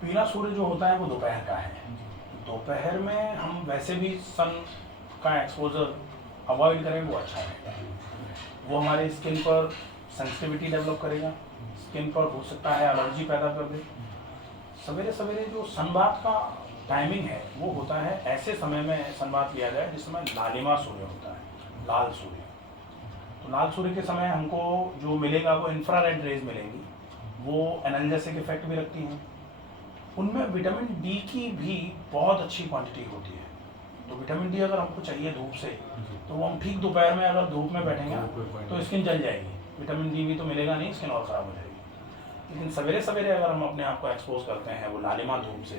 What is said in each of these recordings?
पीला सूर्य जो होता है वो दोपहर का है। दोपहर में हम वैसे भी सन का एक्सपोजर अवॉइड करें वो अच्छा रहेगा। वो हमारे स्किन पर सेंसिटिविटी डेवलप करेगा, स्किन पर हो सकता है एलर्जी पैदा कर दे। सवेरे सवेरे जो सनबाथ का टाइमिंग है वो होता है ऐसे समय में सनबाथ लिया जाए जिस समय लालिमा सूर्य होता है, लाल सूर्य। तो लाल सूर्य के समय हमको जो मिलेगा वो इंफ्रारेड रेज मिलेंगी, वो एनाल्जेसिक इफेक्ट भी रखती हैं। उनमें विटामिन डी की भी बहुत अच्छी क्वांटिटी होती है। तो विटामिन डी अगर हमको चाहिए धूप से, तो वो हम ठीक दोपहर में अगर धूप में बैठेंगे तो स्किन जल जाएगी, विटामिन डी भी तो मिलेगा नहीं, स्किन और ख़राब हो जाएगी। लेकिन सवेरे सवेरे अगर हम अपने आप को एक्सपोज करते हैं वो लालिमा धूप से,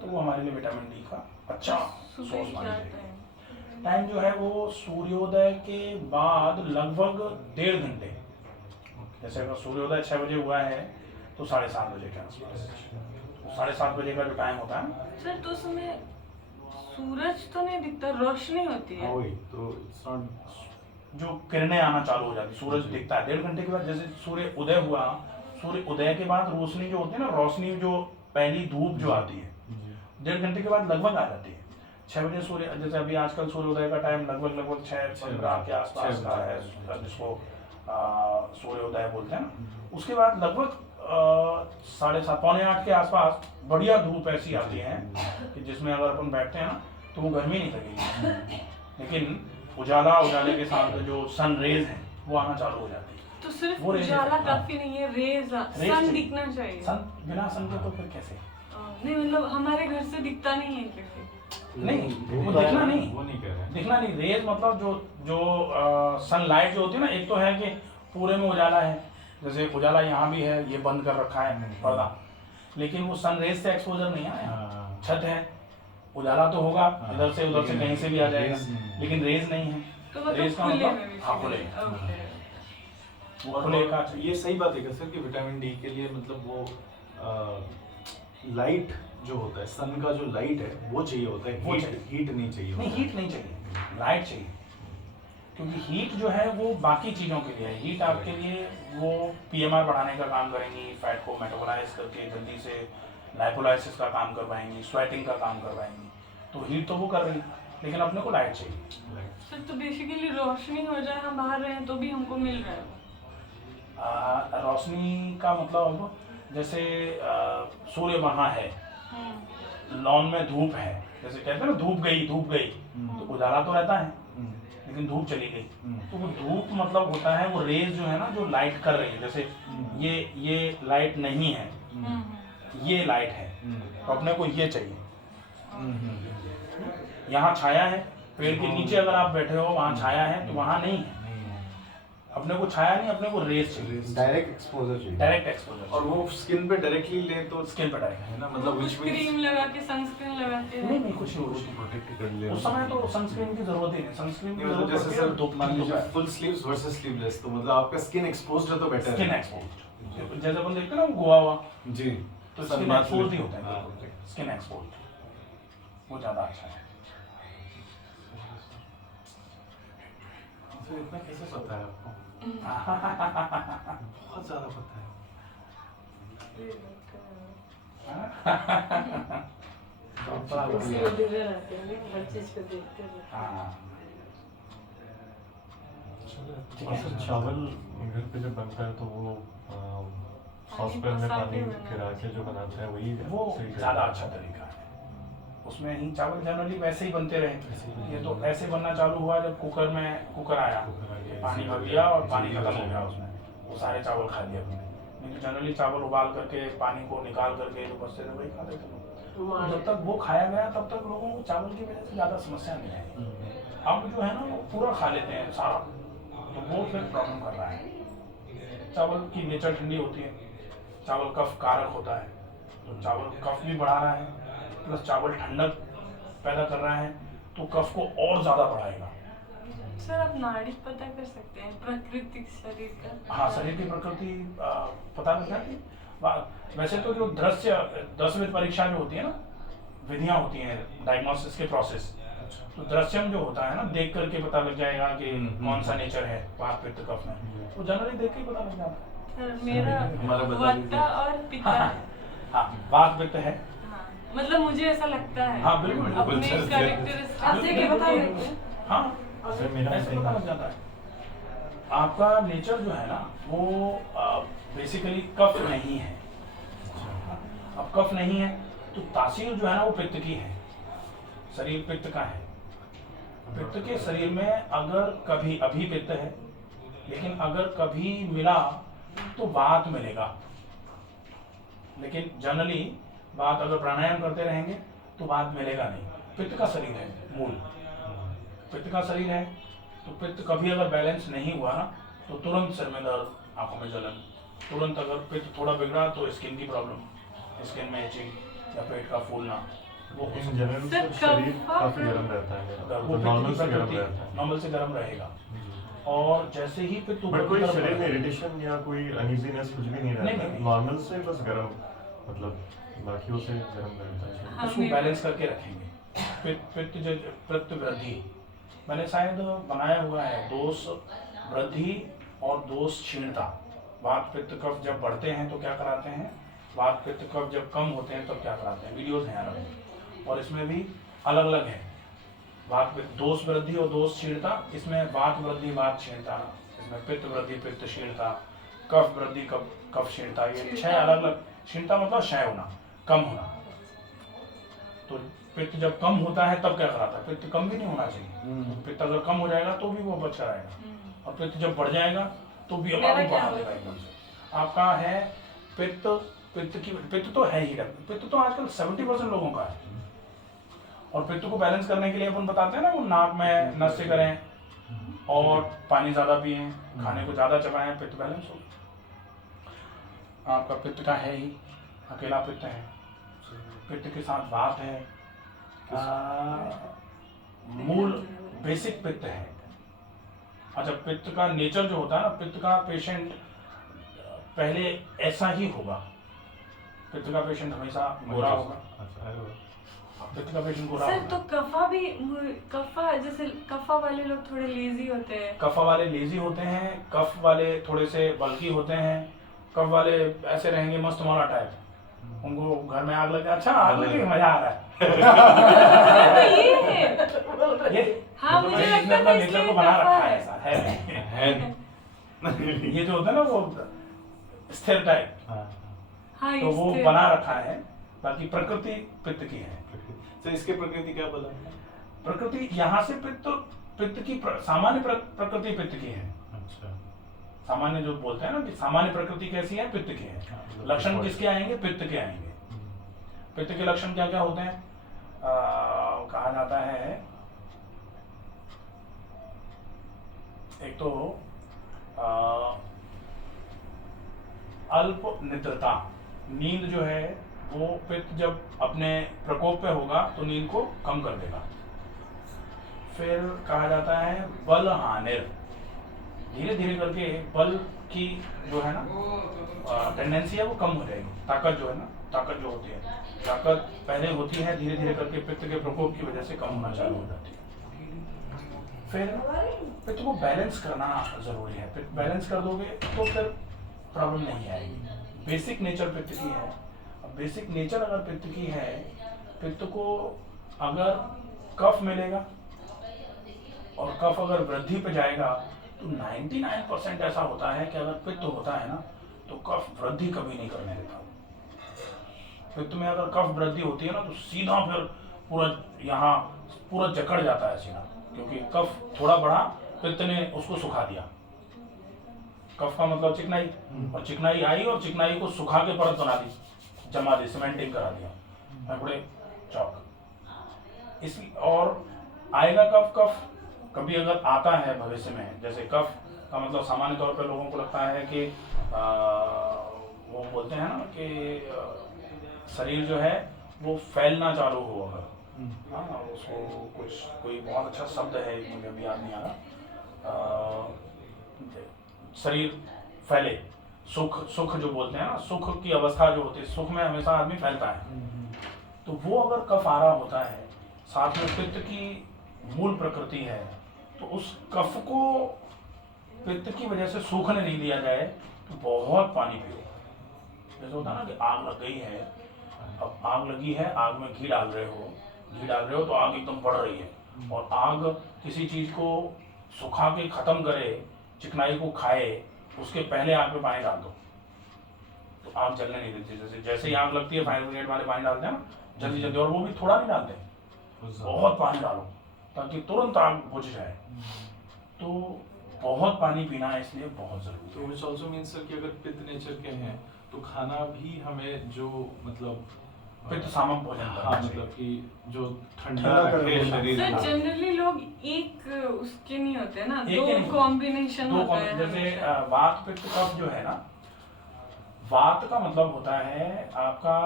तो वो हमारे लिए विटामिन डी का अच्छा सोर्स माना जाएगा। टाइम जो है वो सूर्योदय के बाद लगभग 1.5 घंटे, जैसे अगर सूर्योदय 6 बजे हुआ है तो 7:30 बजे के आसपास, 7:30 बजे का जो टाइम होता है सर, तो उसमें सूरज तो नहीं दिखता, रोशनी होती है। वही तो इट्स नॉट, जो किरणें आना चालू हो जाती, सूरज दिखता है 1.5 घंटे के बाद। जैसे सूर्य उदय हुआ, सूर्य उदय के बाद रोशनी जो होती है ना, रोशनी जो पहली धूप जो आती है 1.5 घंटे के बाद लगभग आ जाती है। 6 बजे सूर्य, जैसे अभी आजकल सूर्योदय का टाइम लगभग 6:15 के आसपास का है, जिसको सूर्योदय बोलते हैं ना। उसके बाद लगभग 7:30 पौने 8 के आसपास बढ़िया धूप ऐसी आती है कि जिसमें अगर अपन बैठते हैं ना तो वो गर्मी नहीं लगेगी, लेकिन उजाले के साथ जो सन रेज हैं वो आना चालू हो जाती है। तो सिर्फ वो रेज उजाला हाँ। काफी नहीं है, रेज सन दिखना चाहिए। सन बिना सन के तो फिर कैसे? नहीं मतलब हमारे घर से दिखता नहीं है कैसे? नहीं, वो दिखना नहीं, वो नहीं कह रहे हैं। दिखना नहीं। रेज मतलब जो सनलाइट जो होती है ना, एक तो है कि पूरे में उजाला है, जैसे उजाला यहाँ भी है, ये बंद कर रखा है पर्दा, लेकिन वो सन रेज से एक्सपोजर नहीं है यहाँ। छत है, उजाला तो होगा इधर से उधर से कहीं से भी आ जाएगा, लेकिन रेज नहीं है। तो मतलब रेज का खुले मतलब में भी हाँ खुले, ओके। वो खुले का ये सही बात है सर कि विटामिन डी के लिए मतलब वो लाइट जो होता है, सन का जो लाइट है वो चाहिए होता है, वो हीट चाहिए। हीट नहीं चाहिए नहीं, होता हीट नहीं चाहिए, लाइट चाहिए। क्योंकि हीट जो है वो बाकी चीज़ों के लिए है। हीट आपके लिए वो पीएमआर बढ़ाने का काम करेंगी, फैट को मेटाबोलाइज करके जल्दी से लाइपोलाइसिस का काम करवाएंगी, स्वेटिंग का काम करवाएंगी। तो हीट तो वो कर रही है, लेकिन अपने को लाइट चाहिए। Light। सर तो बेसिकली रोशनी हो जाए, हम बाहर रहे तो भी हमको मिल रहा है। रोशनी का मतलब जैसे सूर्य वहाँ है, लॉन में धूप है, जैसे कहते हैं ना धूप गई तो उजाला तो रहता है लेकिन धूप चली गई। तो वो धूप मतलब होता है वो रेज जो है ना जो लाइट कर रही है, जैसे ये लाइट नहीं है, ये लाइट है, तो अपने को ये चाहिए। यहाँ छाया है, पेड़ के नीचे अगर आप बैठे हो वहाँ छाया है, तो वहाँ नहीं है। अपने को छाया नहीं, अपने को रेज चाहिए, डायरेक्ट एक्सपोजर चाहिए, डायरेक्ट एक्सपोजर। और वो स्किन पे डायरेक्टली ले तो स्किन पर डायरेक्ट है ना, मतलब मतलब कुछ which means क्रीम लगा के, सनस्क्रीन लगाते नहीं हैं। कुछ नहीं, उसको प्रोटेक्ट कर ले उस समय तो सनस्क्रीन की जरूरत ही नहीं। सनस्क्रीन की नहीं, मतलब जरूरत जैसे पड़ती है सर मान लीजिए दोपहर फुल स्लीव्स वर्सेस स्लीवलेस, तो मतलब आपका स्किन एक्सपोज्ड है तो बेटर स्किन है। एक्सपोज, जैसे अपन देखते हैं ना वो गोवा हुआ, जी, तो स्किन sunbath एक्सपोज ही में। होता है, हाँ। स्किन एक्सपोज वो ज़्यादा अच्छा है। सर इतना कैसे पता है आपको? बहुत ज्यादा पता है। उसी को डिनर आते हैं ना, हर चीज को देखते हैं। हाँ, और सर चावल घर पे जब बनता है तो वो सॉसपैन में पानी गिरा के जो बनाते हैं वही वो सही ज़्यादा अच्छा तरीका है। उसमें ही चावल जनरली वैसे ही बनते रहे। ये तो ऐसे बनना चालू हुआ जब कुकर आया, पानी भर दिया और पानी खत्म हो गया उसमें, वो सारे चावल खा लिए अपने। नहीं तो जनरली चावल उबाल करके पानी को निकाल करके जो बचते थे वही खाते थे लोग। तो जब तक वो खाया गया तब तक लोगों को चावल की वजह से ज़्यादा समस्या नहीं आई। अब जो है ना वो पूरा खा लेते हैं सारा, तो वो फिर प्रॉब्लम कर रहा है। चावल की नेचर ठंडी होती है, चावल कफ कारक होता है, तो चावल कफ भी बढ़ा रहा है, प्लस चावल ठंडक पैदा कर रहा है, तो कफ को और ज़्यादा बढ़ाएगा। सर आप नाड़ी पता कर सकते हैं प्राकृतिक शरीर का? हाँ, शरीर की प्रकृति पता कर जाती है। वैसे तो जो दृश्य परीक्षा जो होती है ना, विधियाँ होती हैं डायग्नोसिस के प्रोसेस, तो दृश्यम जो होता है ना, देख करके पता लग जाएगा कि कौन सा नेचर है वात पित्त कफ में, वो जनरली देख के ही पता लग जाता है। सर मेरा हमारा बता वाता दीजिए। और पिता है। हाँ वात पित्त है। हाँ, मतलब मुझे ऐसा लगता है। हाँ, बिल्कुल, बिल्कुल। अपने बिल्कुल। कैरेक्टरिस्टिक आप देखिए बता देते हैं। हाँ जैसे मेरा ऐसे पता लग जाता है। आपका नेचर जो है ना वो बेसिकली कफ नहीं है। अब कफ नहीं है तो तासीर जो है ना वो पित्त की है, शरीर पित्त का है। पित्त के शरीर में अगर कभी, अभी पित्त है लेकिन अगर कभी मिला तो वात मिलेगा, लेकिन जनरली वात अगर प्राणायाम करते रहेंगे तो वात मिलेगा नहीं। पित्त का शरीर है मूल, पित्त का शरीर है तो पित्त कभी अगर बैलेंस नहीं हुआ ना तो तुरंत सिर में दर्द, आंखों में जलन, तुरंत अगर पित्त थोड़ा बिगड़ा तो स्किन की प्रॉब्लम, स्किन में इचिंग या पेट का फूलना, वो हो इन सकता जनरल सर, शरीर कफ- काफी गर्म रहता है है। मेरा, वो तो नॉर्मल पित्त से की गर्म प्रकृति रहता है। नॉर्मल से गर्म रहेगा जी। और जैसे ही पित्त ऊपर बट की कोई तरफ शरीर में बढ़ेगा- इरिटेशन या कोई अनइजीनेस कुछ भी नहीं नहीं, रहता, नहीं। नॉर्मल से बस गर्म, मतलब बाकियों से गर्म रहता है। हाँ, उसको मेरे- बैलेंस करके रखेंगे। पित्त जो पित्त वृद्धि मैंने शायद बनाया हुआ है, दोष वृद्धि और दोष क्षीणता। वात पित्त कफ जब बढ़ते हैं तो क्या कराते हैं, वात पित्त कफ जब कम होते हैं तब क्या कराते हैं, वीडियोस हैं अलग और इसमें भी अलग अलग है। वात पित्त दोष वृद्धि और दोष क्षीणता, इसमें वात वृद्धि वात क्षीणता, इसमें पित्त वृद्धि पित्त क्षीणता, कफ वृद्धि कफ क्षीणता, ये 6 अलग अलग। क्षीणता मतलब क्षय होना, कम होना। तो पित्त जब कम होता है तब क्या कराता है, पित्त कम भी नहीं होना चाहिए। पित्त अगर कम हो जाएगा तो भी वो बच कर आएगा और पित्त जब बढ़ जाएगा तो भी मेरा हमारा क्या बढ़ा देगा एकदम से। आपका है पित्त, पित्त तो है ही, पित्त तो आजकल 70% लोगों का है। और पित्त को बैलेंस करने के लिए अपन बताते हैं ना, वो नाक में नस से करें और पानी ज्यादा पिए, खाने को ज्यादा चबाएं, पित्त बैलेंस हो। आपका पित्त का है ही, अकेला पित्त है, पित्त के साथ वात है, मूल बेसिक पित्त है। अच्छा, पित्त का नेचर जो होता है ना, पित्त का पेशेंट पहले ऐसा ही होगा, पित्त का पेशेंट हमेशा गोरा होगा। पित्त का पेशेंट गोरा सर होगा। तो कफा भी, कफा जैसे कफा वाले लोग थोड़े लेजी होते हैं। कफ वाले लेजी होते हैं, कफ वाले थोड़े से बल्की होते हैं, कफ वाले ऐसे रहेंगे मस्त मौला टाइप, उनको घर में आग लगे, अच्छा आग लगी मजा आ रहा है। सर तो ये है। ये हाँ, मतलब मुझे मैंने लगता अपना था नेचर इसलिए को बना कफा रखा है, है। ऐसा है। है ये जो होता है ना वो स्थिर टाइप, हाँ, तो वो इससे- बना रखा है। बाकी प्रकृति पित्त की है। तो इसके प्रकृति क्या बोला? प्रकृति यहाँ से पित्त की सामान्य प्रकृति पित्त की है। अच्छा, सामान्य जो बोलते हैं ना कि सामान्य प्रकृति कैसी है, पित्त की है। लक्षण किसके आएंगे, पित्त के आएंगे। पित्त के लक्षण क्या क्या होते हैं, कहा जाता है, एक तो अल्प निद्रता, नींद जो है वो पित्त जब अपने प्रकोप पे होगा तो नींद को कम कर देगा। फिर कहा जाता है बल हानिर, धीरे धीरे करके बल की जो है ना टेंडेंसी है वो कम हो जाएगी। ताकत जो है ना, ताकत जो होती है, ताकत पहले होती है, धीरे धीरे करके पित्त के प्रकोप की वजह से कम होना चालू हो जाती है। फिर पित्त को बैलेंस करना जरूरी है। पित्त बैलेंस कर दोगे तो फिर प्रॉब्लम नहीं आएगी। बेसिक नेचर पित्त की है। अब बेसिक नेचर अगर पित्त की है, पित्त को अगर कफ मिलेगा और कफ अगर वृद्धि पे जाएगा तो 99% ऐसा होता है कि अगर पित्त होता है ना तो कफ वृद्धि कभी नहीं करने देता। पित्त में अगर कफ वृद्धि होती है ना तो सीधा फिर पूरा यहाँ पूरा जकड़ जाता है सीधा, क्योंकि कफ थोड़ा बढ़ा, पित्त ने उसको सुखा दिया। कफ का मतलब चिकनाई, और चिकनाई आई और चिकनाई को सुखा के परत बना दी, जमा दी, सीमेंटिंग करा दिया, बड़े चौक। इसी और आएगा कफ, कफ कभी अगर आता है भविष्य में, जैसे कफ का मतलब सामान्य तौर पर लोगों को लगता है कि वो बोलते हैं ना कि शरीर जो है वो फैलना चालू हो, अगर हाँ उसको कुछ कोई बहुत अच्छा शब्द है, मुझे अभी याद नहीं आ रहा, शरीर फैले, सुख जो बोलते हैं ना, सुख की अवस्था जो होती है, सुख में हमेशा आदमी फैलता है। तो वो अगर कफ आ रहा होता है, साथ में पित्त की मूल प्रकृति है, तो उस कफ को पित्त की वजह से सूखने नहीं दिया जाए तो बहुत पानी पियो, जैसे होता है ना कि आग लग गई है, अब आग लगी है, आग में घी डाल रहे हो तो आग एकदम बढ़ रही है, और आग किसी चीज़ को सुखा के ख़त्म करे, चिकनाई को खाए, उसके पहले आग में पानी डाल दो तो आग जलने नहीं देती। जैसे ही आग लगती है फायर ब्रिगेड वाले पानी डालते हैं ना जल्दी जल्दी, और वो भी थोड़ा नहीं डालते, बहुत पानी डालो ताकि तुरंत आग बुझ जाए। तो बहुत पानी पीना है इसलिए बहुत ज़रूरी तो है। विच ऑल्सो मीन्स सर कि अगर पित्त नेचर के हैं तो खाना भी हमें जो मतलब पित्त सामक भोजन हाँ करना मतलब चाहिए। कि जो ठंडा ठंडा रखे करे शरीर सर को। जनरली लोग एक उसके नहीं होते ना, एक दो के नहीं। कॉम्बिनेशन दो होता है जैसे हमेशा। वात पित्त कफ जो है ना, वात का मतलब होता है आपका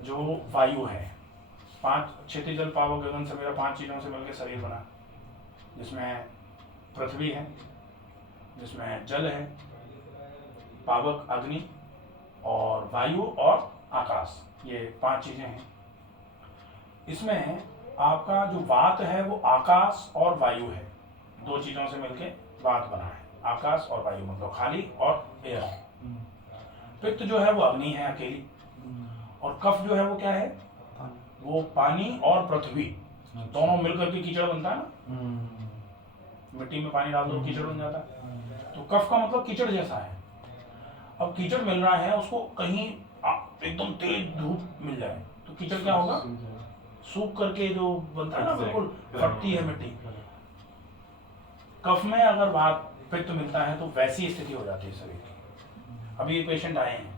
जो वायु है, 5 क्षितिज जल पावक गगन सवेरा 5 चीजों से मिलकर शरीर बना, जिसमें पृथ्वी है, जिसमें जल है, पावक अग्नि, और वायु और आकाश, ये 5 चीजें हैं। इसमें आपका जो वात है वो आकाश और वायु है, 2 चीजों से मिलके वात बना है, आकाश और वायु मतलब खाली और एयर। पित्त जो है वो अग्नि है अकेली, और कफ जो है वो क्या है, वो पानी और पृथ्वी दोनों मिलकर के कीचड़ बनता है ना, मिट्टी में पानी डाल दो कीचड़ बन जाता है। तो कफ का मतलब कीचड़ जैसा है। अब कीचड़ मिल रहा है उसको कहीं एकदम तेज धूप मिल जाए तो कीचड़ क्या होगा, सूख करके जो बनता है ना बिल्कुल फटती है मिट्टी। कफ में अगर वात पित्त मिलता है तो वैसी स्थिति हो जाती है शरीर की। अभी एक पेशेंट आए हैं,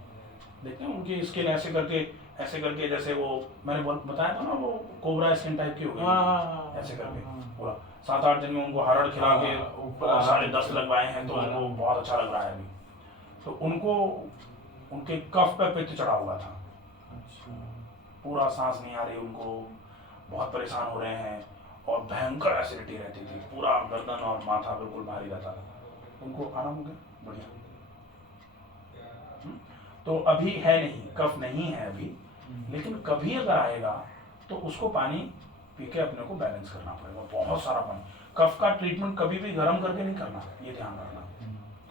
देखते हैं उनकी स्किन ऐसे करके जैसे वो मैंने बताया था ना, वो कोबरा स्किन टाइप की हो गई, ऐसे करके पूरा 7-8 दिन में उनको हरड़ खिला के ऊपर 10.5 लगवाए हैं, तो उनको बहुत अच्छा लग रहा है अभी। तो उनको उनके कफ पे पित्त चढ़ा हुआ था, पूरा सांस नहीं आ रही उनको, बहुत परेशान हो रहे हैं, और भयंकर एसिडिटी रहती थी, पूरा गर्दन और माथा बिल्कुल भारी रहता था। उनको आराम हो गया, बढ़िया। तो अभी है नहीं, कफ नहीं है अभी, लेकिन कभी अगर आएगा तो उसको पानी पी के अपने को बैलेंस करना पड़ेगा, बहुत सारा पानी। कफ का ट्रीटमेंट कभी भी गर्म करके नहीं करना, ये ध्यान रखना,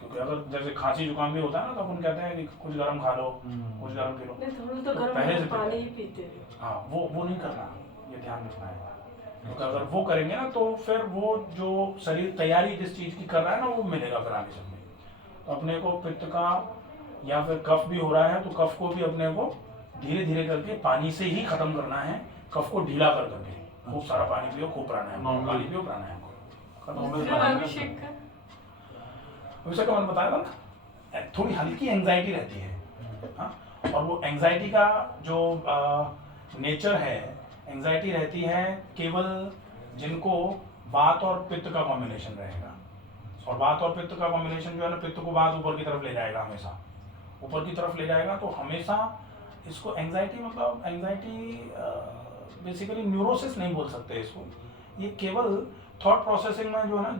क्योंकि अगर जैसे खांसी जुकाम भी होता है ना तो अपन कहते हैं कि कुछ गर्म खा लो, कुछ गर्म पी लो, नहीं थोड़ा तो पहले गर्म से पानी ही पीते थे। हाँ वो नहीं करना, ये ध्यान रखना है। क्योंकि अगर वो करेंगे ना तो फिर वो जो शरीर तैयारी जिस चीज़ की कर रहा है ना वो मिलेगा फिर आगे चल के। तो अपने को पित्त का या फिर कफ भी हो रहा है तो कफ को भी अपने को धीरे धीरे करके पानी से ही खत्म करना है, कफ को ढीला कर करके। खूब सारा पानी पियो, खूब प्राणायाम करो, पानी पियो प्राणायाम करो। फिर अभिषेक का अभिषेक का मैंने बताया था ना, थोड़ी हल्की एंजाइटी रहती है, हाँ, और वो एंजाइटी का जो नेचर है, एंजाइटी रहती है केवल जिनको वात और पित्त का कॉम्बिनेशन रहेगा। और वात और पित्त का कॉम्बिनेशन जो है ना, पित्त को वात ऊपर की तरफ ले जाएगा, हमेशा ऊपर की तरफ ले जाएगा। तो हमेशा इसको एंजाइटी मतलब एंजाइटी बेसिकली न्यूरोसिस नहीं बोल सकते इसको, ये केवल थॉट प्रोसेसिंग में जो है ना,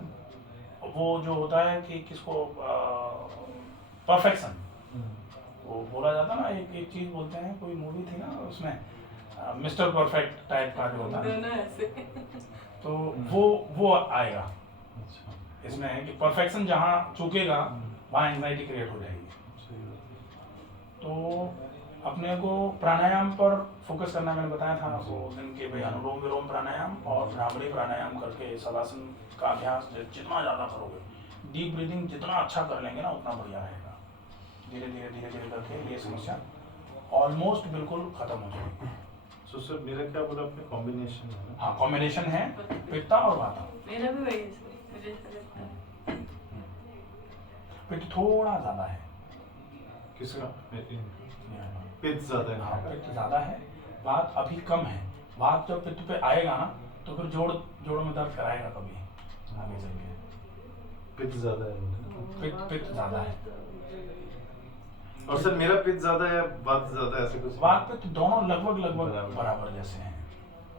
वो जो होता है कि किसको परफेक्शन वो बोला जाता है ना, एक चीज़ बोलते हैं, कोई मूवी थी ना उसमें मिस्टर परफेक्ट टाइप का जो होता है, दोनों ऐसे। तो वो आएगा इसमें है कि परफेक्शन जहाँ चूकेगा वहाँ एंजाइटी क्रिएट हो जाएगी। तो अपने को प्राणायाम पर फोकस करना मैंने बताया था वो दिन के भाई, अनुलोम विलोम प्राणायाम और भ्रामरी प्राणायाम करके शवासन का अभ्यास जितना ज़्यादा करोगे, डीप ब्रीदिंग जितना अच्छा कर लेंगे ना उतना बढ़िया रहेगा। धीरे धीरे करके ये समस्या ऑलमोस्ट बिल्कुल खत्म हो जाएगी। सो सर मेरा क्या बोला आपने, कॉम्बिनेशन है ना? हाँ कॉम्बिनेशन है पित्ता और वाता। मेरा भी वही है सर, मुझे ऐसा लगता है। पित्त थोड़ा ज़्यादा है, किसका? पित्त ज्यादा है। हाँ पित्त ज़्यादा है, वात अभी कम है। वात जब पित्त पे आएगा ना तो फिर जोड़ में दर्द कराएगा कभी आगे चल के। पित्त ज्यादा है। पित्त ज़्यादा है। और सर मेरा पित्त ज्यादा है, वात ज्यादा है, ऐसे कुछ? वात पित्त दोनों लगभग बराबर जैसे हैं,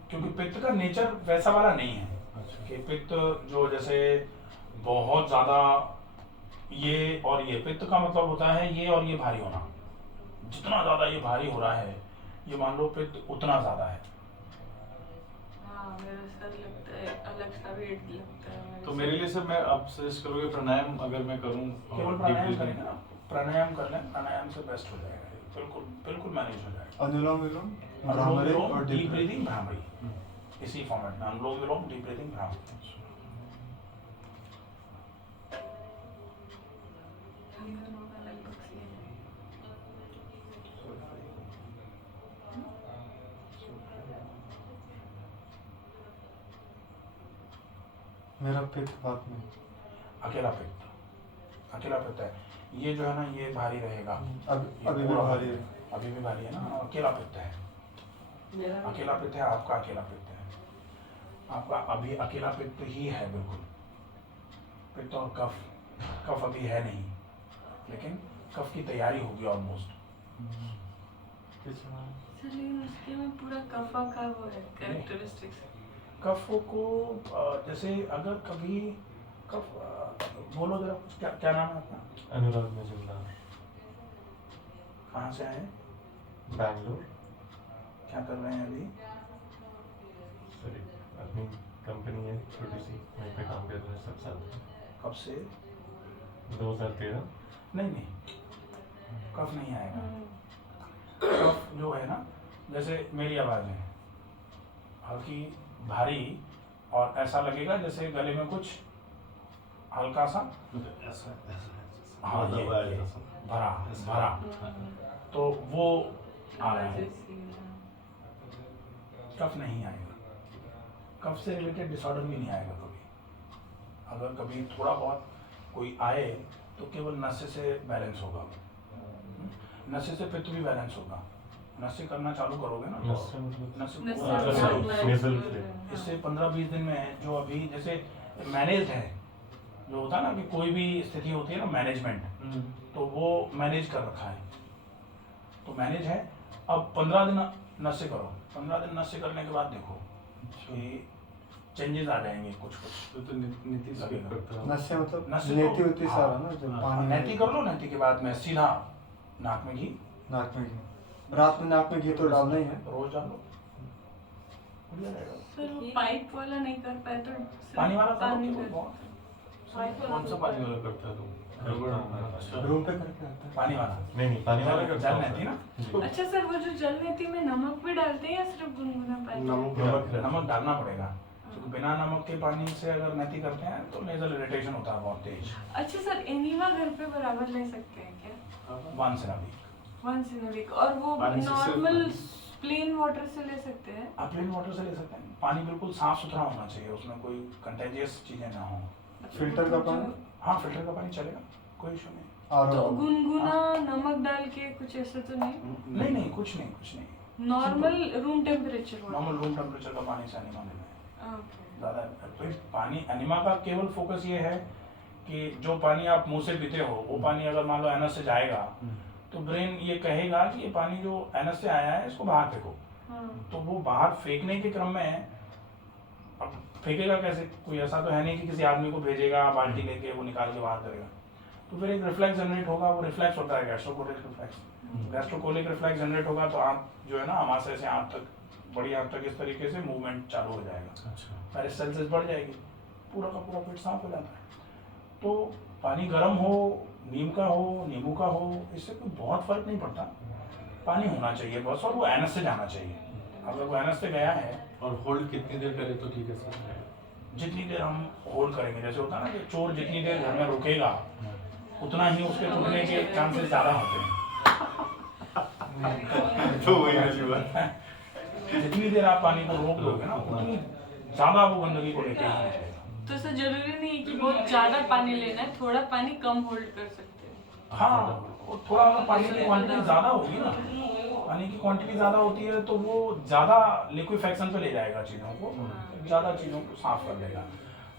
क्योंकि पित्त का नेचर वैसा वाला नहीं है। अच्छा। कि पित्त जो जैसे बहुत ज़्यादा ये और ये, पित्त का मतलब होता है ये और ये भारी होना, जितना ज़्यादा ये भारी हो रहा है ये मान लो पित्त उतना ज़्यादा है। हाँ मेरा सर लगता है अलग सा वेट लगता है मेरे तो सर। मेरे लिए सर मैं आप सजेस्ट करोगे प्राणायाम अगर मैं करूँ? केवल प्राणायाम करेंगे ना, प्राणायाम कर लें, प्राणायाम से बेस्ट हो जाएगा ये, बिल्कुल बिल्कुल मैनेज हो जाएगा। अनुलोम विलोम, अनुलोम भ्रामरी विलोम, और डीप डीप ब्रीदिंग, भ्रामरी, इसी फॉर्मेट में अनुलोम विलोम, डीप ब्रीदिंग, भ्रामरी। हम दोनों का लगभग सेम है। मेरा पित्त बात में अकेला पित्त है, ये जो है ना ये भारी रहेगा, ये अभी भी पूरा भारी है। अभी भी भारी है ना, अकेला पित्त है, मेरा भी अकेला पित्त है, आपका अकेला पित्त है, आपका अभी अकेला पित्त ही है बिल्कुल। पित्त और कफ अभी है नहीं, लेकिन कफ की तैयारी होगी ऑलमोस्ट। सर लेकिन उसके में पूरा कफा का वो है कैरेक्टरिस्टिक्स। कफ को जैसे अगर कभी कफ बोलो जरा, क्या नाम है आपका? अनुराग मजुमदार, कहाँ से आए, बैंगलोर। क्या कर रहे हैं अभी? सॉरी, अपनी कंपनी है छोटी सी, वहीं पे काम कर रहे हैं सब साथ। कब से? 2013। नहीं, कफ नहीं आएगा। कफ जो है ना, जैसे मेरी आवाज़ है हल्की भारी, और ऐसा लगेगा जैसे गले में कुछ हल्का सा हाँ ये भरा, तो वो आ रहा है। कफ नहीं आएगा, कफ से रिलेटेड डिसऑर्डर भी नहीं आएगा कभी। अगर कभी थोड़ा बहुत कोई आए तो केवल नशे से बैलेंस होगा, नशे से पित्त भी बैलेंस होगा। नशे करना चालू करोगे ना तो इससे 15-20 दिन में जो अभी जैसे मैनेज है, जो होता है ना कि कोई भी स्थिति होती है ना मैनेजमेंट, तो वो मैनेज कर रखा है, तो मैनेज है। अब 15 दिन नशे करो, 15 दिन नशे करने के बाद देखो कि चेंजेस आ जाएंगे कुछ। तो नीति लगेगा नशे मतलब नशे नेति तो होती सारा ना, जो पानी में- नैति कर लो, नैति के बाद में सीधा नाक में घी, नाक में घी, रात में नाक में घी तो डालना ही है। रोज डालो, बढ़िया रहेगा। सर वो पाइप वाला नहीं कर पाए तो सिर्फ पानी वाला पानी करो, कर- बहुत कौन सा पानी वाला करता है तुम? अच्छा। रूम पे करके आता है। पानी वाला नहीं, पानी वाला जल करता हूँ नैति ना, जी। अच्छा सर, वो जो जल नीति में नमक भी डालते हैं या सिर्फ गुनगुना पानी? नमक डालना पड़ेगा, क्योंकि बिना नमक के पानी से अगर नैति करते हैं तो नेजल इरिटेशन होता है बहुत तेज। अच्छा सर, एनीमा घर पे बराबर ले सकते हैं क्या? Once in a week. Once in a week. और वो पानी से नॉर्मल प्लेन वाटर से ले सकते हैं? आप प्लेन वाटर से ले सकते हैं, पानी बिल्कुल साफ सुथरा होना चाहिए, उसमें कोई कंटेजियस चीजें ना हो। फिल्टर का पानी? हाँ फिल्टर का पानी चलेगा, कोई इशू नहीं। तो और गुनगुना नमक डाल के कुछ ऐसा तो नहीं? नहीं कुछ नहीं। Normal room temperature water? Normal room temperature का पानी से एनिमा लेना है। ओके। ज़्यादा तो पानी एनिमा का केवल फोकस ये है कि जो पानी आप मुंह से पीते हो वो पानी अगर मान लो एनस से जाएगा तो ब्रेन ये कहेगा कि ये पानी जो एनस से आया है इसको बाहर फेंको। हाँ। तो वो बाहर फेंकने के क्रम में, अब फेंकेगा कैसे? कोई ऐसा तो है नहीं कि किसी आदमी को भेजेगा बाल्टी लेके वो निकाल के बाहर करेगा, तो फिर एक रिफ्लेक्स जनरेट होगा, वो रिफ्लेक्स होता है gastrocolic reflex. Gastrocolic reflex generate होगा तो आप जो है ना आमाशय से आंत तक, बड़ी आंत तक इस तरीके से मूवमेंट चालू हो जाएगा, पेरिस्टाल्सिस बढ़ जाएगी, पूरा का पूरा पेट साफ हो जाता है। तो पानी गर्म हो, नीम का हो, नींबू का हो, इससे कोई बहुत फर्क नहीं पड़ता, पानी होना चाहिए बस, और वो एनस से जाना चाहिए। अगर वो एनस से गया है, और होल्ड कितनी देर करे तो ठीक है सर? जितनी देर हम होल्ड करेंगे, जैसे होता है ना कि चोर जितनी देर घर में रुकेगा उतना ही उसके टूटने के चांसेस ज़्यादा होते हैं। तो वही वाली बात। जितनी देर आप पानी को रोक दोगे ना उतनी ज़्यादा वो गंदगी को लेके ही निकलेगा। तो सर जरूरी नहीं है कि बहुत ज्यादा पानी लेना है, थोड़ा पानी कम होल्ड कर सकते हैं? हाँ, और थोड़ा अगर पानी की क्वांटिटी ज़्यादा होगी ना, पानी की क्वांटिटी ज़्यादा होती है तो वो ज़्यादा लिक्विफेक्शन पे ले जाएगा चीज़ों को, ज़्यादा चीज़ों को साफ कर देगा।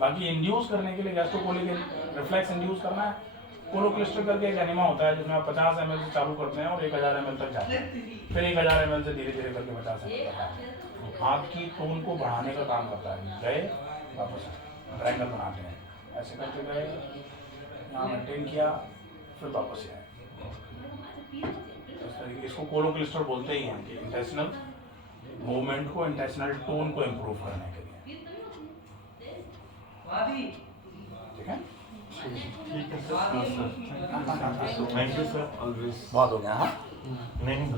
बाकी इंड्यूस करने के लिए गैस्ट्रोकोलिक रिफ्लेक्स इंड्यूस करना है, कोलोक्लिस्टर करके एक एनिमा होता है जिसमें आप 50 ml से चालू करते हैं और 1000 ml तक जाते हैं, फिर 1000 ml से धीरे धीरे करके 50 ml तक आते हैं। हाथ की टोन को बढ़ाने का काम करता है, गए वापस ट्रायंगल बनाते हैं, ऐसे करते गए, यहाँ मेंटेन किया, फिर वापस आए। इस तरीके इसको कोलोक्लिस्टर बोलते ही हैं कि इंटेस्टिनल मूवमेंट को, इंटेस्टिनल टोन को इम्प्रूव करने के लिए। ठीक है? ठीक है sir. Thank you sir always. बहुत हो गया हाँ नहीं